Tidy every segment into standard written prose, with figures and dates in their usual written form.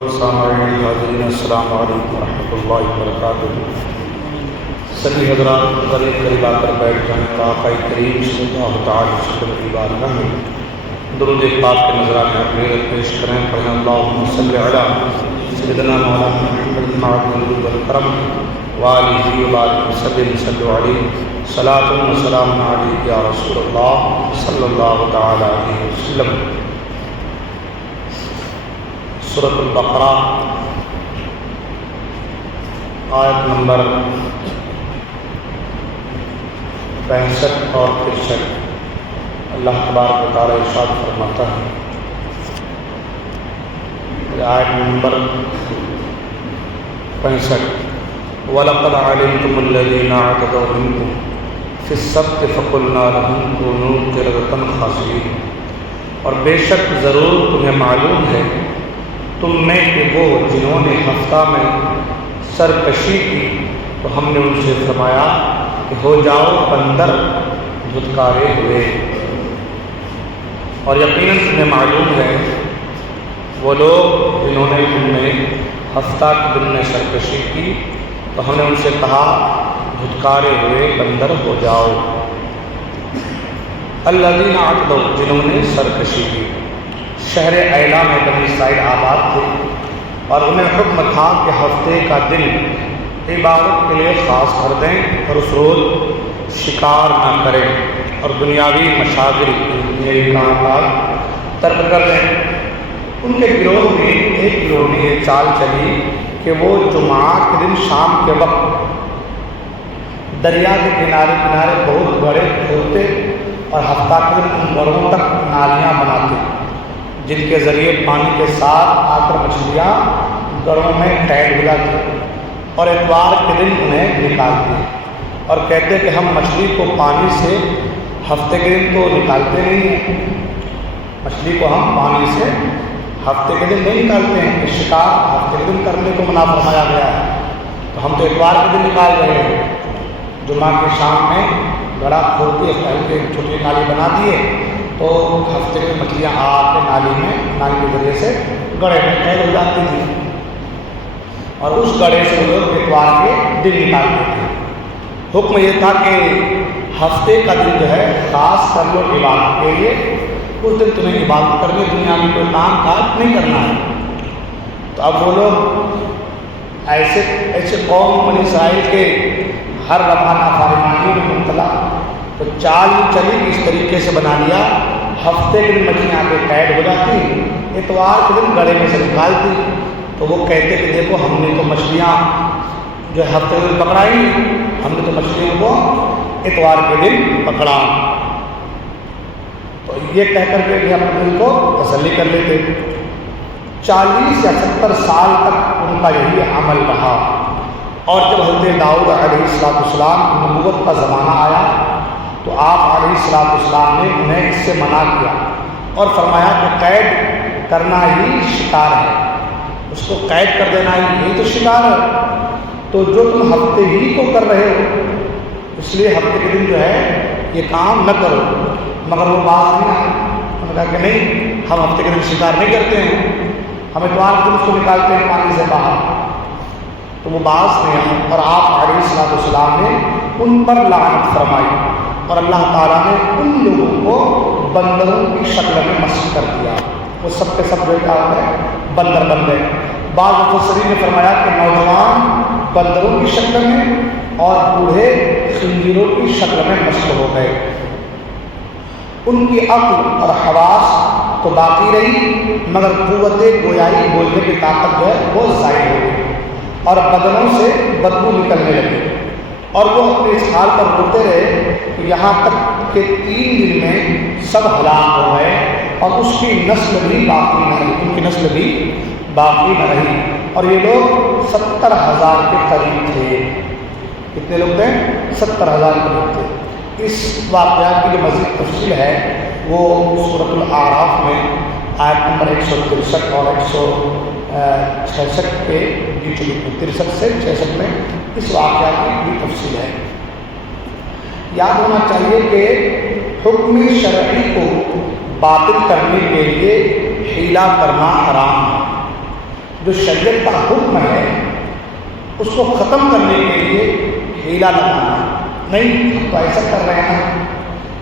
حاضرین السلام علیکم ورحمۃ اللہ وبرکاتہ۔ سبھی حضرات قریب آ کر بیٹھ جائیں اور آقا کریم صلی اللہ تعالی وسلم کی بارگاہ میں درود پاک کے نذرانے اپنے پیش کریں۔ پڑھیں اللہم صلی علی سیدنا مولانا محمد المعظم والکرم وآلہ وبارک وسلم صلوا علیہ صلاۃ و سلام علیک یا رسول اللہ صلی اللہ تعالی علیہ وسلم۔ سورۃ البقرہ آیت نمبر 65 اور 63 اللہ تبارک و تعالی ارشاد فرماتا ہے، آیت نمبر 65 وَلَقَدْ عَلِمْتُمُ الَّذِينَ اعْتَدَوْا مِنكُمْ فِي السَّبْتِ فَقُلْنَا لَهُمْ كُونُوا قِرَدَةً خَاسِئِينَ، اور بے شک ضرور تمہیں معلوم ہے تم میں کہ وہ جنہوں نے ہفتہ میں سرکشی کی تو ہم نے ان سے فرمایا کہ ہو جاؤ بندر دھتکارے ہوئے، اور یقیناً تمہیں معلوم ہے وہ لوگ جنہوں نے تم میں ہفتہ کے دن میں سرکشی کی تو ہم نے ان سے کہا دھتکارے ہوئے بندر ہو جاؤ۔ الذین اعتدوا، جنہوں نے سرکشی کی، شہر ایلا میں بنی اسرائیل آباد تھے اور انہیں حکم تھا کہ ہفتے کا دن عبادت کے لیے خاص کر دیں اور اس روز شکار نہ کریں اور دنیاوی مشاغل دنیاوی کام کاج ترک کر دیں۔ ان کے گروہ میں ایک گروہ نے یہ چال چلی کہ وہ جمعہ کے دن شام کے وقت دریا کے کنارے کنارے بہت بڑے کھودتے اور ہفتہ کے دن ان گڑھوں تک نالیاں بناتے جن کے ذریعے پانی کے ساتھ آ کر مچھلیاں گڑھوں میں قید ہو جاتی اور اتوار کے دن انہیں نکالتے اور کہتے کہ ہم مچھلی کو پانی سے ہفتے کے دن تو نکالتے نہیں ہیں، مچھلی کو ہم پانی سے ہفتے کے دن نہیں نکالتے ہیں، کہ شکار ہفتے کے دن کرنے کو منع فرمایا گیا ہے، تو ہم تو اتوار کے دن نکال رہے ہیں۔ جمعہ کی شام میں گڑھا کھود کے پہلے کے چھوٹی نالی بنا دیے تو ہفتے میں مچھلیاں آ کے نالی کے ذریعے سے گڑھے میں قید ہو جاتی تھی اور اس گڑھے سے وہ لوگ اتوار کے دن نکالتے تھے۔ حکم یہ تھا کہ ہفتے کا دن جو ہے خاص کر لو عبادت کے لیے، اس دن تمہیں عبادت کرنی، دنیا میں کوئی کام کاج نہیں کرنا ہے۔ تو اب وہ لوگ ایسے قوم بنی اسرائیل کے ہر لمحہ نافرمانی میں مبتلا، تو چال چلی اس طریقے سے بنا لیا، ہفتے کے دن مچھلیاں آ کے قید ہو جاتی، اتوار کے دن گڑھے میں سے نکالتی، تو وہ کہتے کہ دیکھو ہم نے تو مچھلیاں جو ہفتے کے دن پکڑائی، ہم نے تو مچھلیوں کو اتوار کے دن پکڑا، تو یہ کہہ کر کے بھی اپنے دل کو تسلی کر لیتے۔ 40 یا 70 سال تک ان کا یہی عمل رہا، اور جب حضرت داؤد علیہ السلام نبوت کا زمانہ آیا تو آپ علیہ السلام نے انہیں اس سے منع کیا اور فرمایا کہ قید کرنا ہی شکار ہے، اس کو قید کر دینا ہی تو شکار ہے، تو جو تم ہفتے ہی کو کر رہے ہو اس لیے ہفتے کے دن جو ہے یہ کام نہ کرو۔ مگر وہ بات نہیں آئی، انہوں نے کہا کہ نہیں ہم ہفتے کے دن شکار نہیں کرتے ہیں، ہم اتوار کے دن اس کو نکالتے ہیں پانی سے باہر، تو وہ باز نہیں آئی اور آپ علیہ السلام نے ان پر لعنت فرمائی اور اللہ تعالیٰ نے ان لوگوں کو بندروں کی شکل میں مسخ کر دیا، وہ سب کے سب جو کیا ہوتا ہے بندر بن گئے۔ بعض مفسرین نے فرمایا کہ نوجوان بندروں کی شکل میں اور بوڑھے خنزیروں کی شکل میں مسخ ہو گئے۔ ان کی عقل اور حواس تو باقی رہی مگر قوت گویائی بولنے کی طاقت جو ہے وہ ضائع ہو گئی اور بدنوں سے بدبو نکلنے لگی، اور وہ اپنے اس حال پر روتے رہے کہ یہاں تک کہ 3 دن میں سب ہلاک ہو گئے اور اس کی نسل بھی باقی نہ رہی، ان کی نسل بھی باقی نہ رہی، اور یہ لوگ 70,000 کے قریب تھے۔ کتنے لوگ تھے؟ 70,000 کے قریب تھے۔ اس واقعات کی جو مزید تفصیل ہے وہ سورۃ الاعراف میں آیت نمبر 163 اور 166 کے بیچ میں 63 سے 66 میں اس واقعہ کی بھی تفصیل ہے۔ یاد ہونا چاہیے کہ حکم شرعی کو باطل کرنے کے لیے حیلہ کرنا حرام ہے، جو شریعت کا حکم ہے اس کو ختم کرنے کے لیے ہیلا لگانا. نہیں ہم تو ایسا کر رہے ہیں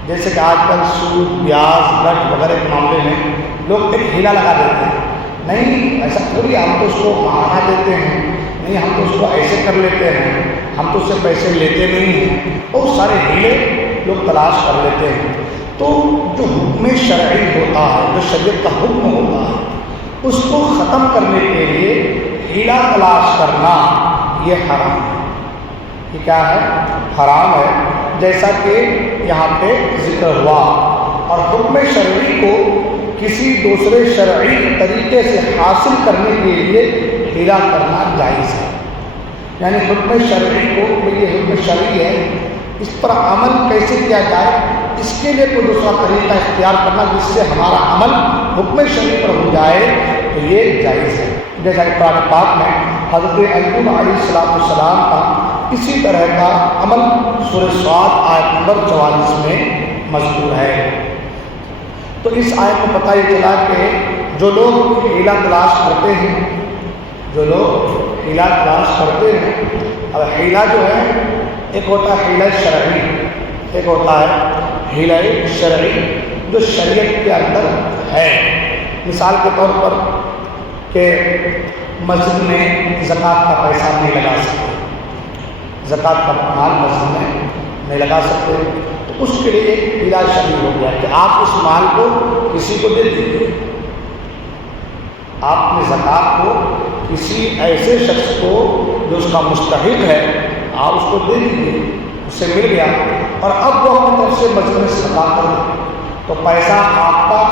جیسے کہ آج کل سود بیاج گٹ وغیرہ کے معاملے میں لوگ ایک ہیلا لگا دیتے ہیں. نہیں ایسا تھوڑی، ہم تو اس کو مہانہ دیتے ہیں، نہیں ہم تو اس کو ایسے کر لیتے ہیں، ہم تو اس سے پیسے لیتے نہیں ہیں. بہت سارے ہیلے لوگ تلاش کر لیتے ہیں. تو جو حکم شرعی ہوتا ہے، جو شریعت کا حکم ہوتا ہے، اس کو ختم کرنے کے لیے ہیلا تلاش کرنا یہ حرام ہے. یہ کیا ہے؟ حرام ہے. جیسا کہ یہاں پہ ذکر ہوا. اور حکم شرعی کو کسی دوسرے شرعی طریقے سے حاصل کرنے کے لیے ہیلا کرنا جائز ہے. یعنی حکم شرعی کو، یہ حکم شرعی ہے، اس پر عمل کیسے کیا جائے، اس کے لیے کوئی دوسرا طریقہ اختیار کرنا جس سے ہمارا عمل حکم شرعی پر ہو جائے تو یہ جائز ہے. جیسا کہ قرآن پاک میں حضرت ایوب علیہ السلام کا اسی طرح کا عمل سورہ صاد آیت نمبر 44 میں مذکور ہے. تو اس آیت میں پتہ یہ چلا کہ جو لوگ ہیلا تلاش کرتے ہیں، جو لوگ ہیلا تلاش کرتے ہیں، اب ہیلا جو ہے ایک ہوتا ہے ہیلا شرعی، ایک ہوتا ہے ہیلا شرعی جو شریعت کے اندر ہے. مثال کے طور پر کہ مسجد میں زکوٰۃ کا پیسہ نہیں لگا سکتے، زکوٰۃ کا مال مسجد میں نہیں لگا سکتے، تو اس کے لیے ایک ہیلا شرعی ہو گیا کہ آپ اس مال کو کسی کو دے دیجیے. آپ نے زکوٰۃ کو کسی ایسے شخص کو جو اس کا مستحق ہے آپ اس کو دے دیجیے، اس سے مل گیا، اور اب وہ اپنی طرف سے مسجد میں صدقہ کر دیں تو پیسہ آپ کا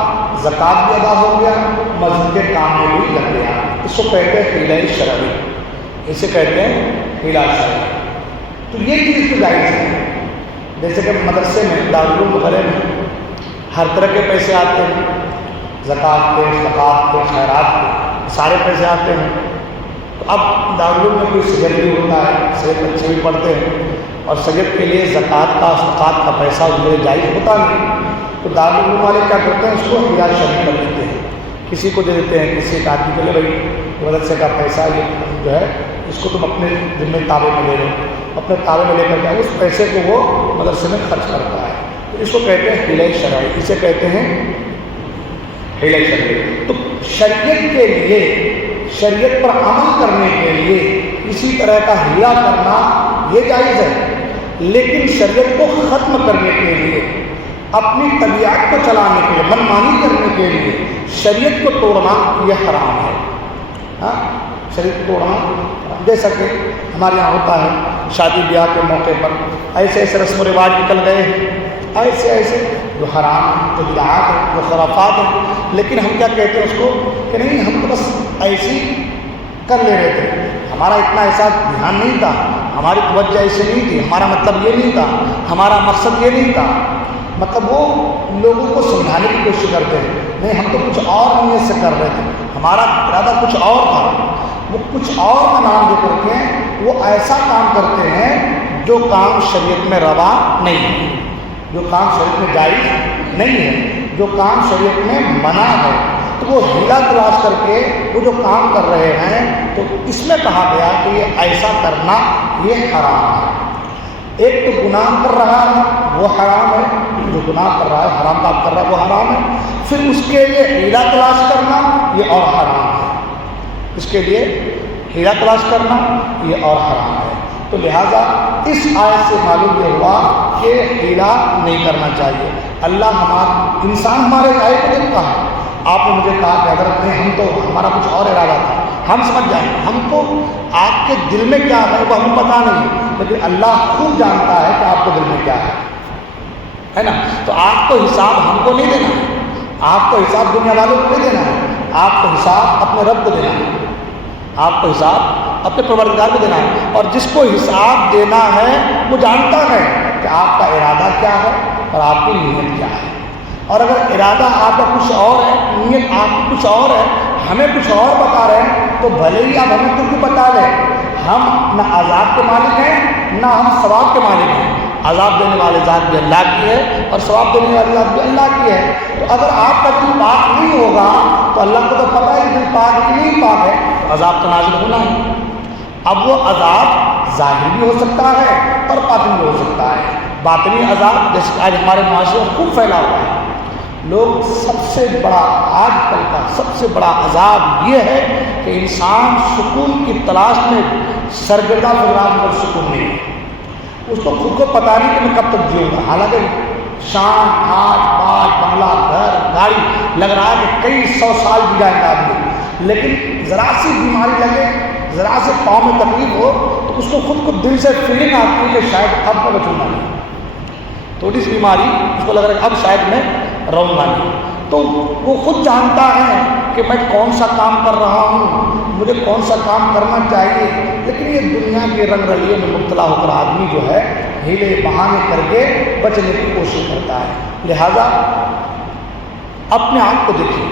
زکوٰۃ بھی ادا ہو گیا، مسجد کے کام میں بھی لگ گیا. اس کو کہتے ہیں ہیلا شرعی، اسے کہتے ہیں ہیلا شرعی. تو یہ چیز تو جائز ہے. جیسے کہ مدرسے میں دارالعلوم وغیرہ میں ہر طرح کے پیسے آتے ہیں، زکوٰۃ کے، صدقات کے، خیرات کے، سارے پیسے آتے ہیں. تو اب دارالعلوم میں کوئی سید بھی ہوتا ہے، سید بچے بھی پڑھتے ہیں، اور سید کے لیے زکوٰۃ کا، صدقات کا پیسہ اس کے لیے جائز ہوتا نہیں. تو دارالعلوم والے کیا کرتے ہیں، اس کو ہیلا شرعی کر دیتے ہیں، کسی کو دے دیتے ہیں، کسی ایک آدمی کو لے بھائی مدرسے کا پیسہ یہ جو ہے اس کو تم اپنے ذمہ تابع میں لے لو، اپنے تابع میں لے کر کے اس پیسے کو وہ مدرسے میں خرچ کرتا ہے. تو اس کو کہتے ہیں ہیلا شرعی، اسے کہتے ہیں ہیلا شرعی. تو شریعت کے لیے، شریعت پر عمل کرنے کے لیے اسی طرح کا ہیلا کرنا یہ جائز ہے، لیکن شریعت کو ختم کرنے کے لیے، اپنی طبیعت کو چلانے کے لیے، من مانی کرنے کے لیے شریعت کو توڑنا یہ حرام ہے. ہاں شریعت کو توڑنا، جیسا کہ ہمارے یہاں ہوتا ہے شادی بیاہ کے موقع پر ایسے ایسے رسم و رواج نکل گئے ہیں، ایسے ایسے جو حرام ہیں، جو بدعات ہیں، جو خرافات ہیں، لیکن ہم کیا کہتے ہیں اس کو کہ نہیں ہم تو بس ایسے ہی کر لے رہے تھے، ہمارا اتنا ایسا دھیان نہیں تھا، ہماری توجہ ایسے نہیں تھی، ہمارا مطلب یہ نہیں تھا، ہمارا مقصد یہ نہیں تھا. مطلب وہ لوگوں کو سمجھانے کی کوشش کرتے ہیں، نہیں ہم تو کچھ اور نیت سے کر رہے تھے، ہمارا ارادہ کچھ اور تھا. وہ کچھ اور کا نام دے کر کے وہ ایسا کام کرتے ہیں جو کام شریعت میں روا نہیں ہے، جو کام شریعت میں جائز نہیں ہے، جو کام شریعت میں منع ہے. تو وہ ہیلا تلاش کر کے وہ جو کام کر رہے ہیں، تو اس میں کہا گیا کہ یہ ایسا کرنا یہ حرام ہے. ایک تو گناہ کر رہا ہے وہ حرام ہے، جو گناہ کر رہا ہے، حرام کام کر رہا ہے وہ حرام ہے. پھر اس کے لیے ہیلا تلاش کرنا یہ اور حرام ہے، اس کے لیے ہیلا تلاش کرنا یہ اور حرام ہے. تو لہٰذا اس آیت سے معلوم یہ ہوا کہ ہیلا نہیں کرنا چاہیے. اللہ انسان ہمارے رائے کو دیکھتا ہے. آپ نے مجھے کہا کہ حضرت نہیں ہم تو ہمارا کچھ اور ارادہ تھا، ہم سمجھ جائیں گے، ہم کو آپ کے دل میں کیا ہے وہ ہمیں پتہ نہیں، لیکن اللہ خود جانتا ہے کہ آپ کے دل میں کیا ہے نا. تو آپ کو حساب ہم کو نہیں دینا ہے، آپ کو حساب دنیا والوں کو نہیں دینا ہے، آپ کو حساب اپنے رب کو دینا ہے، آپ کو حساب اپنے پروردگار کو دینا ہے. اور جس کو حساب دینا ہے وہ جانتا ہے کہ آپ کا ارادہ کیا ہے اور آپ کی نیت کیا ہے. اور اگر ارادہ آپ کا کچھ اور ہے، نیت آپ کی کچھ اور ہے، ہمیں کچھ اور بتا رہے ہیں، تو بھلے ہی آپ ہمیں کچھ بھی بتا لیں، ہم نہ عذاب کے مالک ہیں نہ ہم ثواب کے مالک ہیں. عذاب دینے والے ذات بھی اللہ کی ہے اور ثواب دینے والی ذات بھی اللہ کی ہے. تو اگر آپ کا دل پاک نہیں ہوگا تو اللہ کو تو پتہ ہے کہ دل پاک ہے کہ نہیں پاک ہے، تو عذاب تو نازل ہونا ہے۔ اب وہ عذاب ظاہری بھی ہو سکتا ہے اور باطنی بھی ہو سکتا ہے۔ باطنی عذاب جیسے کہ آج ہمارے معاشرے میں خوب پھیلا ہوا ہے، لوگ سب سے بڑا آج کل کا سب سے بڑا عذاب یہ ہے کہ انسان سکون کی تلاش میں سرگردہ پروگرام پر سکون نہیں ہے۔ اس کو خود کو پتہ نہیں کہ میں کب تک جیوں گا، حالانکہ شان آج باج بنگلہ گھر گاڑی لگ رہا ہے کہ کئی 100 سال بھی جائے گا آدمی، لیکن ذرا سی بیماری لگے، ذرا سے پاؤں میں تکلیف ہو تو اس کو خود کو دل سے فیلنگ آتی ہے کہ شاید اب میں بچوں گا نہیں، تھوڑی سی بیماری اس کو لگ رہا ہے کہ اب شاید میں رہوں گا نہیں، تو وہ خود جانتا ہے کہ میں کون سا کام کر رہا ہوں، مجھے کون سا کام کرنا چاہیے، لیکن یہ دنیا کے رنگ رلیوں میں مبتلا ہو کر آدمی جو ہے ہیلے بہانے کر کے بچنے کی کوشش کرتا ہے۔ لہذا اپنے آپ کو دیکھیے،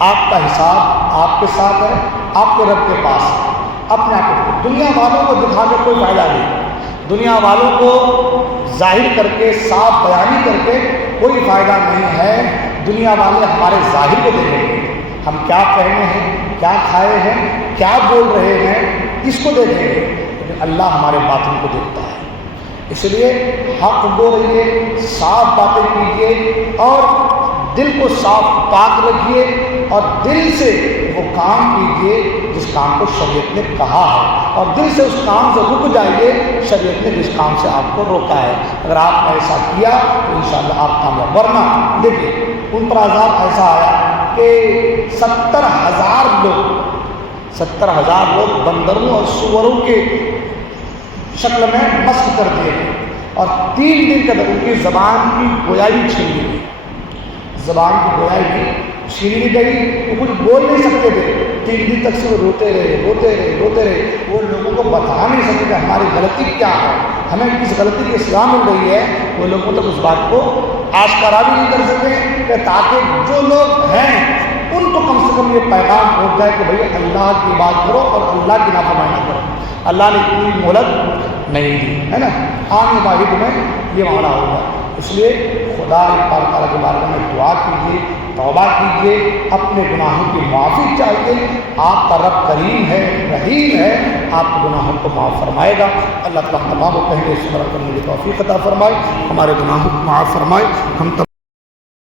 آپ کا حساب آپ کے ساتھ ہے، آپ کے رب کے پاس ہے۔ اپنے آپ کو دیکھیے، دنیا والوں کو دکھا کے کوئی فائدہ نہیں، دنیا والوں کو ظاہر کر کے صاف بیانی کر کے کوئی فائدہ نہیں ہے۔ دنیا والے ہمارے ظاہر کو دیکھیں گے، ہم کیا پہنے ہیں، کیا کھائے ہیں، کیا بول رہے ہیں، اس کو دیکھیں گے، لیکن اللہ ہمارے باطن کو دیکھتا ہے۔ اس لیے حق بولیے، صاف باتیں کیجیے اور دل کو صاف پاک رکھیے اور دل سے وہ کام کیجیے جس کام کو شریعت نے کہا ہے، اور دل سے اس کام سے رک جائیے شریعت نے جس کام سے آپ کو روکا ہے۔ اگر آپ نے ایسا کیا تو انشاءاللہ آپ کامیاب۔ ورنہ دیکھیے ان پر عذاب ایسا آیا کہ 70,000 لوگ بندروں اور سوروں کے شکل میں مسخ کر دیے گئے، اور 3 دن کے اندر ان کی زبان کی گویائی چھین لی گئی، زبان کی گویائی بھی چھین لی گئی، وہ کچھ بول نہیں سکتے تھے، 3 دن تک سے وہ روتے رہے، وہ لوگوں کو بتا نہیں سکتے کہ ہماری غلطی کیا ہے، ہمیں کس غلطی کی سزا مل رہی ہے، وہ لوگوں تک اس بات کو آشکارا بھی نہیں کر سکتے کہ تاکہ جو لوگ ہیں ان کو کم سے کم یہ پیغام پہنچ جائے کہ بھئی اللہ کی بات کرو اور اللہ کی نافرمانی نہ کرو۔ اللہ نے اتنی مہلت نہیں دی ہے نا، آن واحد میں یہ معاملہ ہوگا۔ اس لیے خدا پاک تعالیٰ کے بارے میں دعا کیجیے، توبہ کیجیے، اپنے گناہوں کی معافی چاہیے۔ آپ کا رب کریم ہے، رحیم ہے، آپ کے گناہوں کو معاف فرمائے گا۔ اللہ تعالیٰ تمام کو کہیں گے اس طرح کرنے کی توفیق عطا فرمائے، ہمارے گناہوں کو معاف فرمائے، ہم